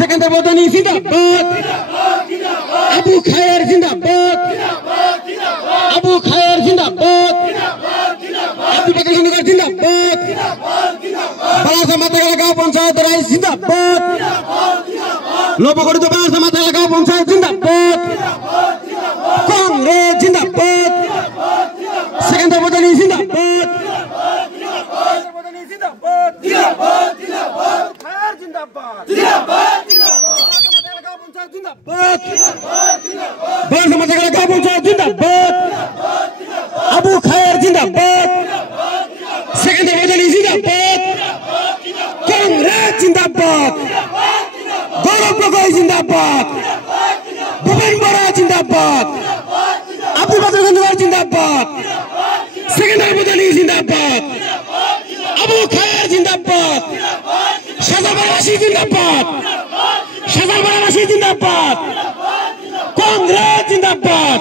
সেকেন্ডার বদনি জিন্দাবাদ আবু খায়ের জিন্দাবাদ আবু খায়ের জিন্দাবাদ আবু বকর খন্দকার জিন্দাবাদ বালাসা মাথাগালা গাঁও পঞ্চায়েত রাইজ জিন্দাবাদ নবগঠিত বালাসা মাথাগালা গাঁও পঞ্চায়েত জিন্দাবাদ কংগ্রেস জিন্দাবাদ সেকেন্ডার বদনি জিন্দাবাদ আবু খায়ের জিন্দাবাদ সেকেন্ডার বদনি জিন্দাবাদ কংগ্রেস জিন্দাবাদ গৌরব গগৈ জিন্দাবাদ ভূপেন বরা জিন্দাবাদ আবু বকর খন্দকার জিন্দাবাদ সেকেন্ডার বদনি জিন্দাবাদ আবু খায়ের জিন্দাবাদ সাজাবাসী জিন্দাবাদ সাজাবাসী জিন্দাবাদ কংগ্রেস জিন্দাবাদ